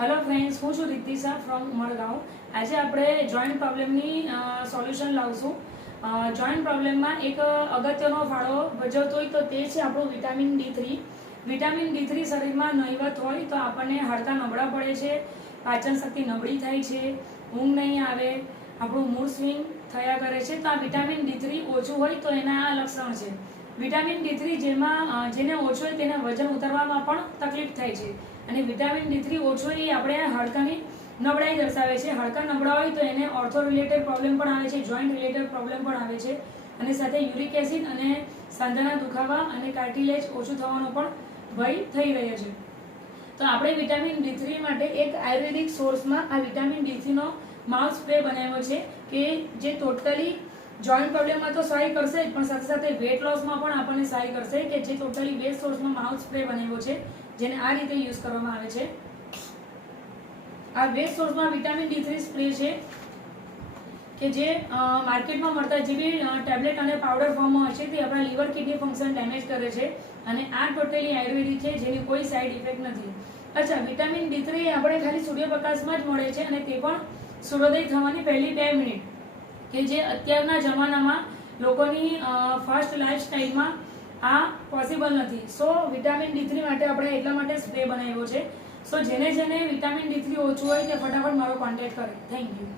Hello friends, હું છું દીપ્તિશા from Umargam. આજે આપણે જોઈન્ટ પ્રોબ્લેમની સોલ્યુશન લાવશું. જોઈન્ટ પ્રોબ્લેમમાં એક અગત્યનો ફાળો ભજવતો હોય તો તે છે આપણું વિટામિન D3. વિટામિન D3 શરીરમાં નહિવત હોય તો આપણને હાડકાં નબળા પડે છે, પાચન શક્તિ નબળી થાય છે, ઊંઘ નહીં આવે, આપણું મૂડ સ્વિંગ થયા કરે છે. તો આ વિટામિન D3 ઓછું હોય તો એના આ લક્ષણ છે. વિટામિન D3 જેને ઓછું હોય તેને વજન ઉતારવામાં પણ તકલીફ થાય છે. અને વિટામિન D3 ઓછું એ આપણે હાડકાની નબળાઈ દર્શાવે છે. હાડકાં નબળા હોય તો એને ઓર્થો રિલેટેડ પ્રોબ્લેમ પણ આવે છે, જોઈન્ટ રિલેટેડ પ્રોબ્લેમ પણ આવે છે. અને સાથે યુરિક એસિડ અને સાંધાના દુખાવા અને કાર્ટિલેજ ઓછું થવાનો પણ ભય થઈ રહ્યો છે. તો આપણે વિટામિન D3 માટે એક આયુર્વેદિક સોર્સમાં આ વિટામિન D3 નો માઉથ સ્પ્રે બનાવ્યો છે કે જે ટોટલી જોઈન્ટ પ્રોબ્લેમમાં તો સહાય કરશે જ, પણ સાથે સાથે વેટ લોસમાં પણ આપણને સહાય કરશે, કે જે ટોટલી બેસ્ટ સોર્સમાં માઉથ સ્પ્રે બનાવ્યો છે, જેને આ રીતે યુઝ કરવામાં આવે છે. આ બેસ્ટ સોર્સમાં વિટામિન D3 સ્પ્રે છે કે જે માર્કેટમાં મળતા જે બી ટેબ્લેટ અને પાવડર ફોર્મમાં હોય છે તે આપણા લીવર કિડની ફંક્શન ડેમેજ કરે છે. અને આ ટોટલી આયુર્વેદિક છે, જેની કોઈ સાઈડ ઇફેક્ટ નથી. અચ્છા, વિટામિન D3 આપણે ખાલી સૂર્યપ્રકાશમાં જ મળે છે, અને તે પણ સૂર્યોદય થવાની પહેલી 2 મિનિટ, કે જે અત્યારના જમાનામાં લોકોની ફાસ્ટ લાઈફસ્ટાઈલમાં આ પોસિબલ નથી. સો વિટામિન D3 માટે આપણે એટલા માટે સ્પ્રે બનાવ્યો છે. સો જેને વિટામિન D3 ઓછું હોય તે ફટાફટ મારો કોન્ટેક્ટ કરે. Thank you.